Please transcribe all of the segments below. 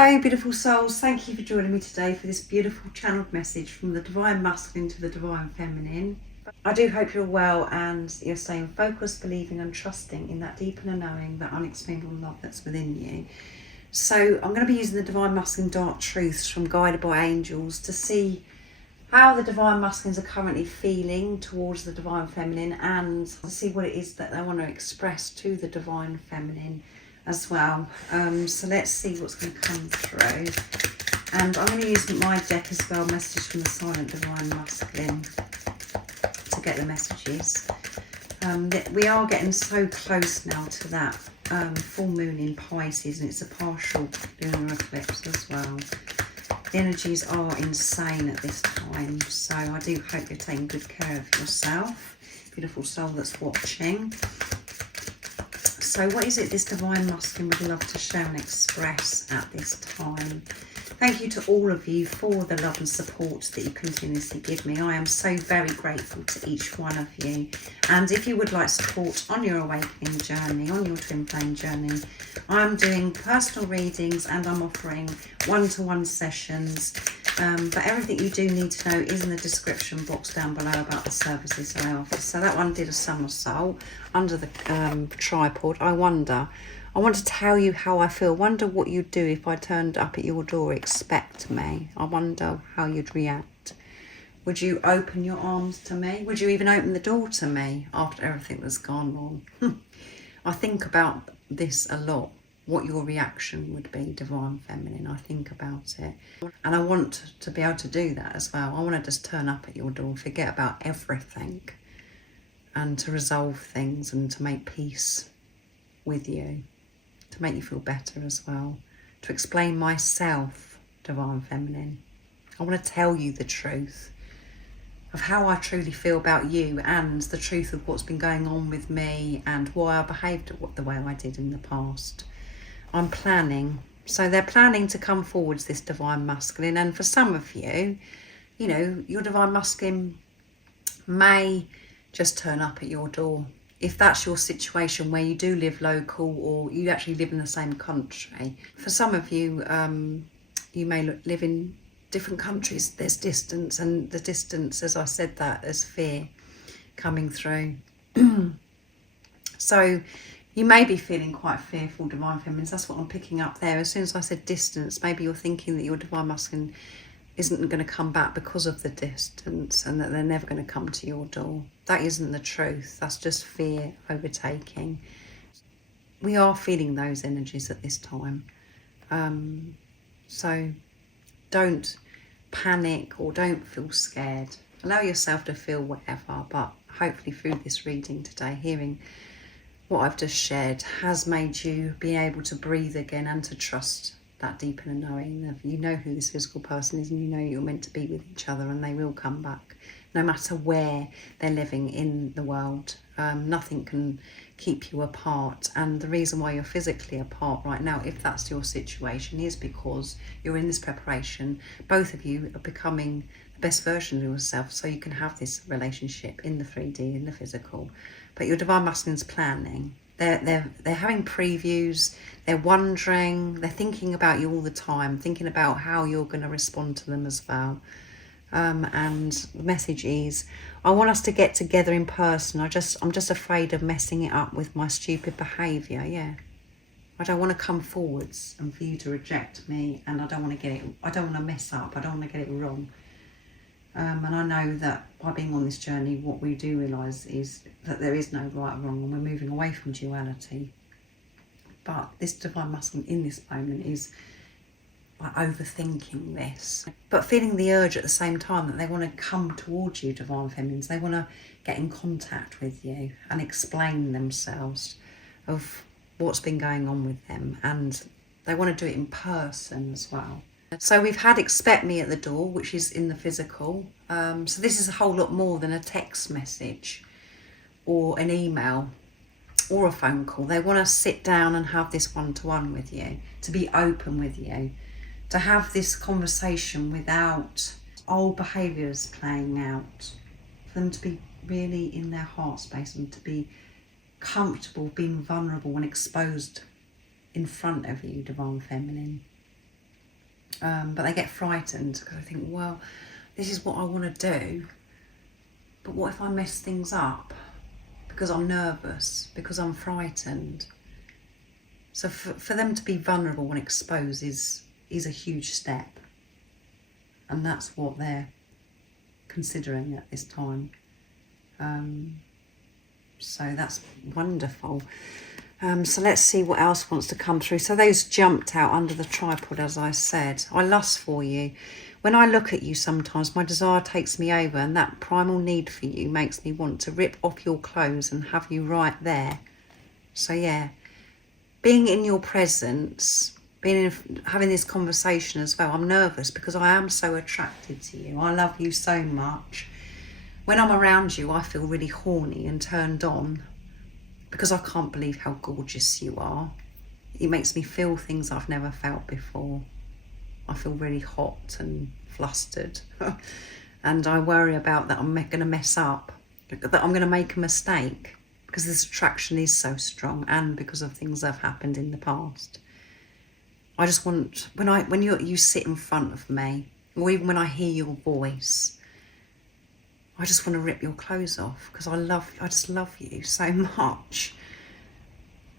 Hello beautiful souls, thank you for joining me today for this beautiful channeled message from the Divine Masculine to the Divine Feminine. I do hope you're well and you're staying focused, believing and trusting in that deep inner knowing, that unexplainable love that's within you. So I'm going to be using the Divine Masculine Dark Truths from Guided by Angels to see how the Divine Masculines are currently feeling towards the Divine Feminine, and to see what it is that they want to express to the Divine Feminine as well. So let's see what's going to come through. And I'm going to use my deck as well, Messages from the Silent Divine Masculine, to get the messages. We are getting so close now to that full moon in Pisces, and it's a partial lunar eclipse as well. The energies are insane at this time, so I do hope you're taking good care of yourself, beautiful soul that's watching. So what is it this Divine Masculine would love to share and express at this time? Thank you to all of you for the love and support that you continuously give me. I am so very grateful to each one of you. And if you would like support on your awakening journey, on your twin flame journey, I'm doing personal readings and I'm offering one-to-one sessions. But everything you do need to know is in the description box down below about the services I offer. So that one did a somersault under the tripod. I want to tell you how I feel. Wonder what you'd do if I turned up at your door, expect me. I wonder how you'd react. Would you open your arms to me? Would you even open the door to me after everything that's gone on? I think about this a lot, what your reaction would be, Divine Feminine. I think about it. And I want to be able to do that as well. I want to just turn up at your door, forget about everything, and to resolve things and to make peace with you, to make you feel better as well, to explain myself, Divine Feminine. I want to tell you the truth of how I truly feel about you, and the truth of what's been going on with me and why I behaved the way I did in the past. I'm planning. So they're planning to come forwards, this Divine Masculine. And for some of you, you know, your Divine Masculine may just turn up at your door. If that's your situation where you do live local or you actually live in the same country. For some of you, you may live in different countries. There's distance, and the distance, as I said, that there's fear coming through. So you may be feeling quite fearful, Divine Feminines. That's what I'm picking up there. As soon as I said distance, maybe you're thinking that your Divine Masculine isn't going to come back because of the distance, and that they're never going to come to your door. That isn't the truth. That's just fear overtaking. We are feeling those energies at this time. So don't panic or don't feel scared. Allow yourself to feel whatever, but hopefully through this reading today, hearing what I've just shared has made you be able to breathe again and to trust that deep inner knowing of, you know who this physical person is, and you know you're meant to be with each other, and they will come back no matter where they're living in the world. Nothing can keep you apart, and the reason why you're physically apart right now, if that's your situation, is because you're in this preparation. Both of you are becoming the best version of yourself, so you can have this relationship in the 3D, in the physical. But your Divine Masculine's planning. They're having previews, they're wondering, they're thinking about you all the time, thinking about how you're going to respond to them as well. And the message is, I want us to get together in person. I'm just afraid of messing it up with my stupid behaviour. Yeah, I don't want to come forwards and for you to reject me, and I don't want to mess up. I don't want to get it wrong. And I know that by being on this journey, what we do realise is that there is no right or wrong, and we're moving away from duality. But this Divine Masculine in this moment is like overthinking this, but feeling the urge at the same time that they want to come towards you, Divine Feminines. They want to get in contact with you and explain themselves of what's been going on with them, and they want to do it in person as well. So we've had expect me at the door, which is in the physical. So this is a whole lot more than a text message or an email or a phone call. They want to sit down and have this one-to-one with you, to be open with you, to have this conversation without old behaviours playing out, for them to be really in their heart space and to be comfortable being vulnerable and exposed in front of you, Divine Feminine. But they get frightened because I think, well, this is what I want to do, but what if I mess things up? Because I'm nervous, because I'm frightened. So for them to be vulnerable and exposed is a huge step. And that's what they're considering at this time. So that's wonderful. So let's see what else wants to come through. So those jumped out under the tripod, as I said. I lust for you. When I look at you sometimes, my desire takes me over, and that primal need for you makes me want to rip off your clothes and have you right there. So yeah, being in your presence, having this conversation as well, I'm nervous because I am so attracted to you. I love you so much. When I'm around you, I feel really horny and turned on because I can't believe how gorgeous you are. It makes me feel things I've never felt before. I feel really hot and flustered. And I worry about that I'm going to mess up, that I'm going to make a mistake because this attraction is so strong and because of things that have happened in the past. I just want, when you sit in front of me, or even when I hear your voice, I just want to rip your clothes off because I just love you so much.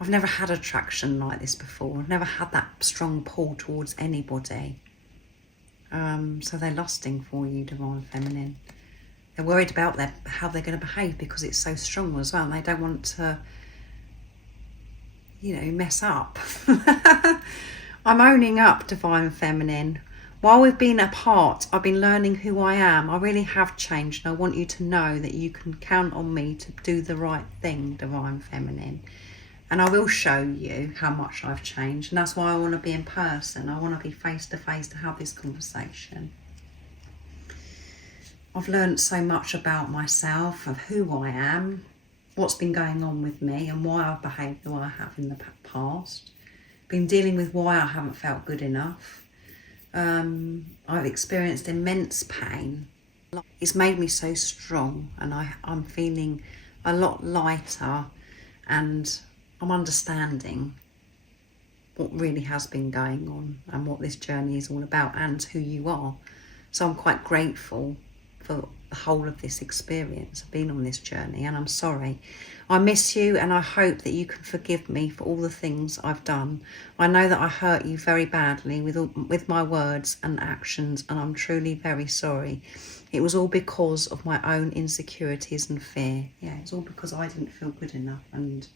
I've never had attraction like this before. I've never had that strong pull towards anybody. So they're lusting for you, Divine Feminine. They're worried about how they're going to behave because it's so strong as well. And they don't want to, mess up. I'm owning up, Divine Feminine. While we've been apart, I've been learning who I am. I really have changed, and I want you to know that you can count on me to do the right thing, Divine Feminine. And I will show you how much I've changed, and that's why I want to be in person. I want to be face to face to have this conversation. I've learned so much about myself, of who I am, what's been going on with me, and why I've behaved the way I have in the past. Been dealing with why I haven't felt good enough. I've experienced immense pain. It's made me so strong, and I'm feeling a lot lighter, and I'm understanding what really has been going on and what this journey is all about and who you are. So I'm quite grateful for the whole of this experience of being on this journey, and I'm sorry. I miss you, and I hope that you can forgive me for all the things I've done. I know that I hurt you very badly with my words and actions, and I'm truly very sorry. It was all because of my own insecurities and fear. Yeah, it's all because I didn't feel good enough, and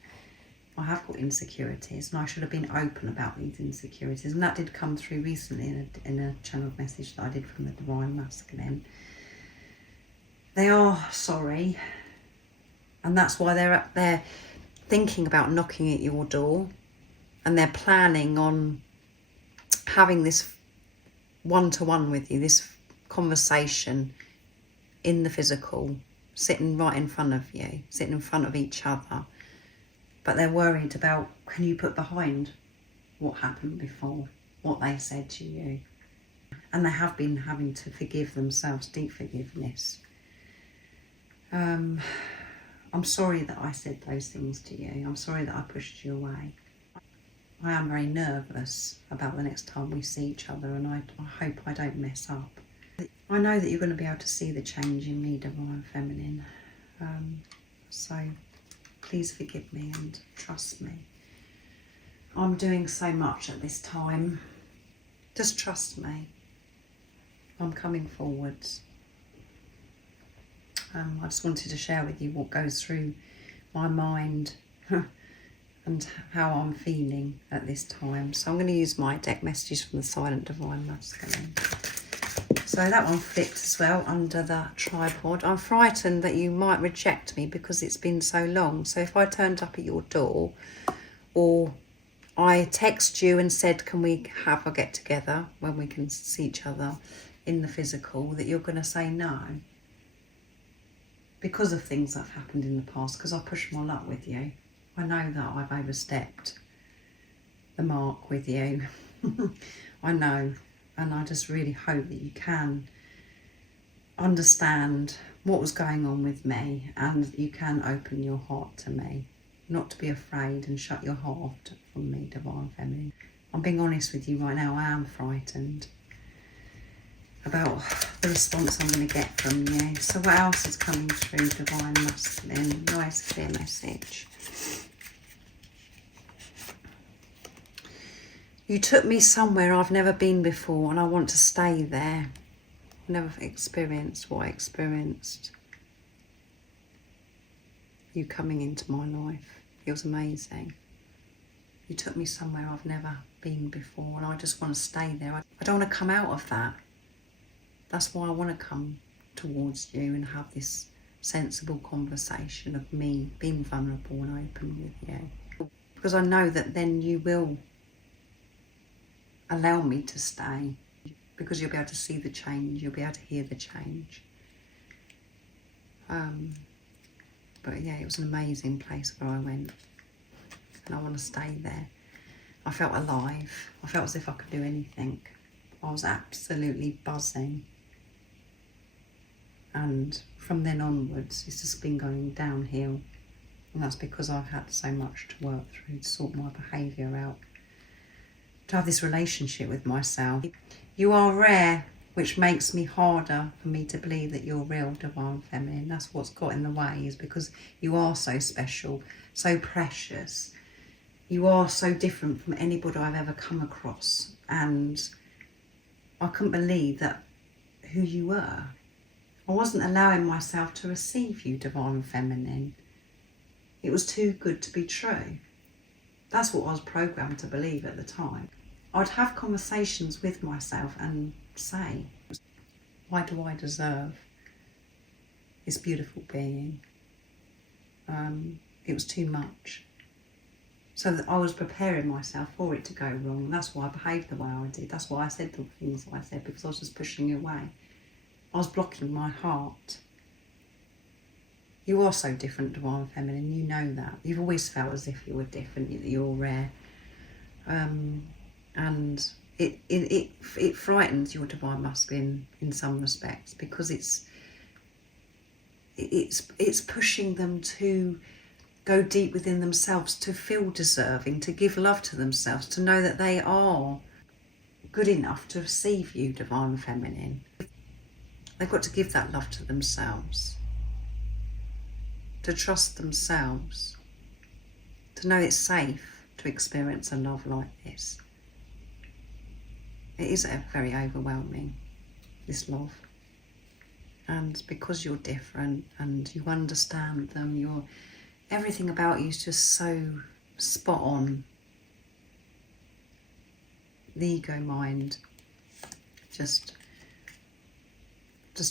I have got insecurities, and I should have been open about these insecurities. And that did come through recently in a channeled message that I did from the Divine Masculine. They are sorry, and that's why they're thinking about knocking at your door, and they're planning on having this one-to-one with you, this conversation in the physical, sitting right in front of you, sitting in front of each other. But they're worried about, can you put behind what happened before, what they said to you? And they have been having to forgive themselves, deep forgiveness. I'm sorry that I said those things to you. I'm sorry that I pushed you away. I am very nervous about the next time we see each other, and I hope I don't mess up. I know that you're going to be able to see the change in me, Divine Feminine. So please forgive me and trust me. I'm doing so much at this time. Just trust me. I'm coming forwards. I just wanted to share with you what goes through my mind and how I'm feeling at this time. So I'm going to use my deck messages from the Silent Divine Masculine. So that one flipped as well under the tripod. I'm frightened that you might reject me because it's been so long. So if I turned up at your door, or I text you and said, can we have a get together when we can see each other in the physical, that you're going to say no. Because of things that have happened in the past, because I pushed my luck with you. I know that I've overstepped the mark with you. I know, and I just really hope that you can understand what was going on with me, and you can open your heart to me, not to be afraid and shut your heart from me, Divine Feminine. I'm being honest with you right now, I am frightened. about the response I'm going to get from you. So what else is coming through, Divine Masculine? Nice clear message. You took me somewhere I've never been before and I want to stay there. I've never experienced what I experienced. You coming into my life. It was amazing. You took me somewhere I've never been before and I just want to stay there. I don't want to come out of that. That's why I want to come towards you and have this sensible conversation of me being vulnerable and open with you. Because I know that then you will allow me to stay, because you'll be able to see the change, you'll be able to hear the change. But yeah, it was an amazing place where I went and I want to stay there. I felt alive. I felt as if I could do anything. I was absolutely buzzing. And from then onwards, it's just been going downhill. And that's because I've had so much to work through to sort my behaviour out, to have this relationship with myself. You are rare, which makes me harder for me to believe that you're real, Divine Feminine. That's what's got in the way, is because you are so special, so precious. You are so different from anybody I've ever come across. And I couldn't believe that who you were. I wasn't allowing myself to receive you, Divine Feminine. It was too good to be true. That's what I was programmed to believe at the time. I'd have conversations with myself and say, why do I deserve this beautiful being? It was too much. So that I was preparing myself for it to go wrong. That's why I behaved the way I did. That's why I said the things I said, because I was just pushing you away. I was blocking my heart. You are so different, Divine Feminine. You know that. You've always felt as if you were different, that you're rare. And it frightens your Divine Masculine in some respects, because it's pushing them to go deep within themselves, to feel deserving, to give love to themselves, to know that they are good enough to receive you, Divine Feminine. They've got to give that love to themselves, to trust themselves, to know it's safe to experience a love like this. It is very overwhelming, this love. And because you're different and you understand them, everything about you is just so spot on. The ego mind just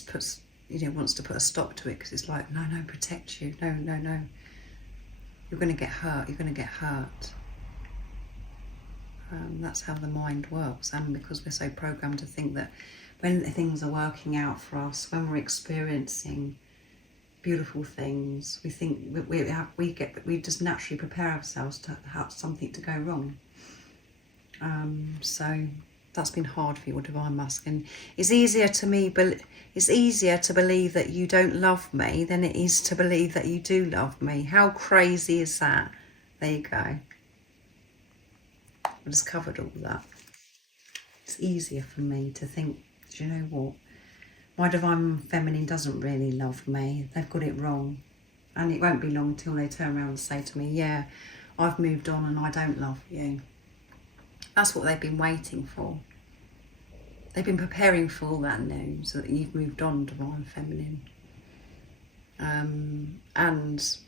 puts, wants to put a stop to it, because it's like, no, protect you. No. You're going to get hurt. You're going to get hurt. That's how the mind works. And because we're so programmed to think that when things are working out for us, when we're experiencing beautiful things, we think we just naturally prepare ourselves to have something to go wrong. So that's been hard for your Divine Masculine. It's easier to believe that you don't love me than it is to believe that you do love me. How crazy is that? There you go. I just covered all that. It's easier for me to think, do you know what? My Divine Feminine doesn't really love me. They've got it wrong. And it won't be long till they turn around and say to me, yeah, I've moved on and I don't love you. That's what they've been waiting for. They've been preparing for all that news, that you've moved on, Divine Feminine. And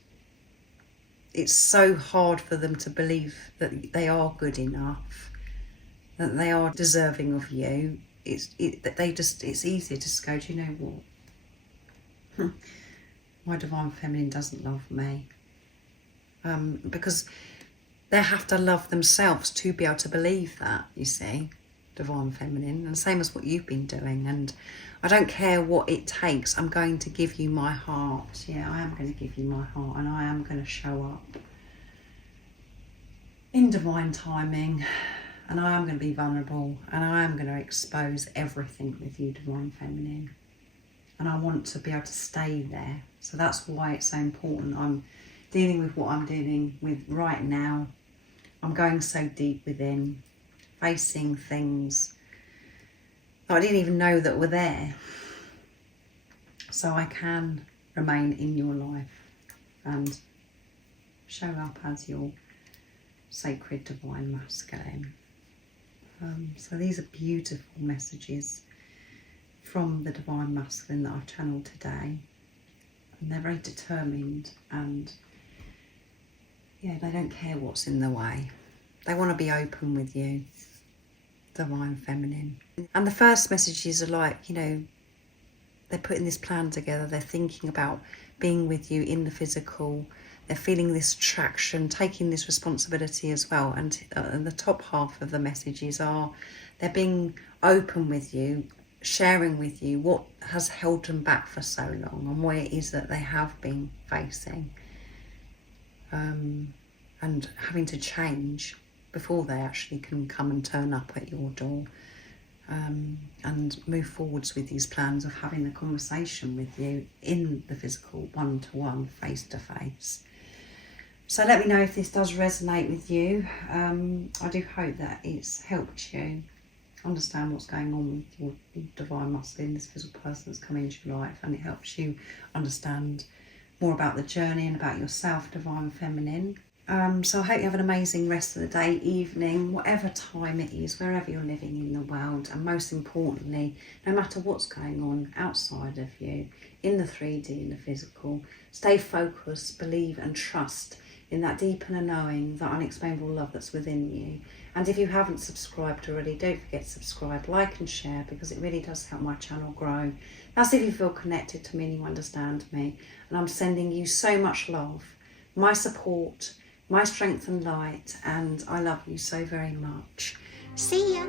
it's so hard for them to believe that they are good enough, that they are deserving of you. It's easier to just go, do you know what? My Divine Feminine doesn't love me. Because they have to love themselves to be able to believe that, you see, Divine Feminine. And same as what you've been doing. And I don't care what it takes. I'm going to give you my heart. Yeah, I am going to give you my heart. And I am going to show up in divine timing. And I am going to be vulnerable. And I am going to expose everything with you, Divine Feminine. And I want to be able to stay there. So that's why it's so important. I'm dealing with what I'm dealing with right now. I'm going so deep within, facing things that I didn't even know that were there. So I can remain in your life and show up as your sacred divine masculine. So these are beautiful messages from the divine masculine that I've channeled today. And they're very determined, and yeah, they don't care what's in the way. They want to be open with you, divine feminine. And the first messages are like, you know, they're putting this plan together. They're thinking about being with you in the physical. They're feeling this attraction, taking this responsibility as well. And the top half of the messages are they're being open with you, sharing with you what has held them back for so long and what it is that they have been facing, and having to change before they actually can come and turn up at your door, and move forwards with these plans of having a conversation with you in the physical, one-to-one, face-to-face. So let me know if this does resonate with you. I do hope that it's helped you understand what's going on with your divine masculine, this physical person that's come into your life, and it helps you understand more about the journey and about yourself, divine feminine. So I hope you have an amazing rest of the day, evening, whatever time it is, wherever you're living in the world. And most importantly, no matter what's going on outside of you, in the 3D, in the physical, stay focused, believe and trust in that deep inner knowing, that unexplainable love that's within you. And if you haven't subscribed already, don't forget to subscribe, like and share, because it really does help my channel grow. That's if you feel connected to me and you understand me. And I'm sending you so much love, my support, my strength and light, and I love you so very much. See ya!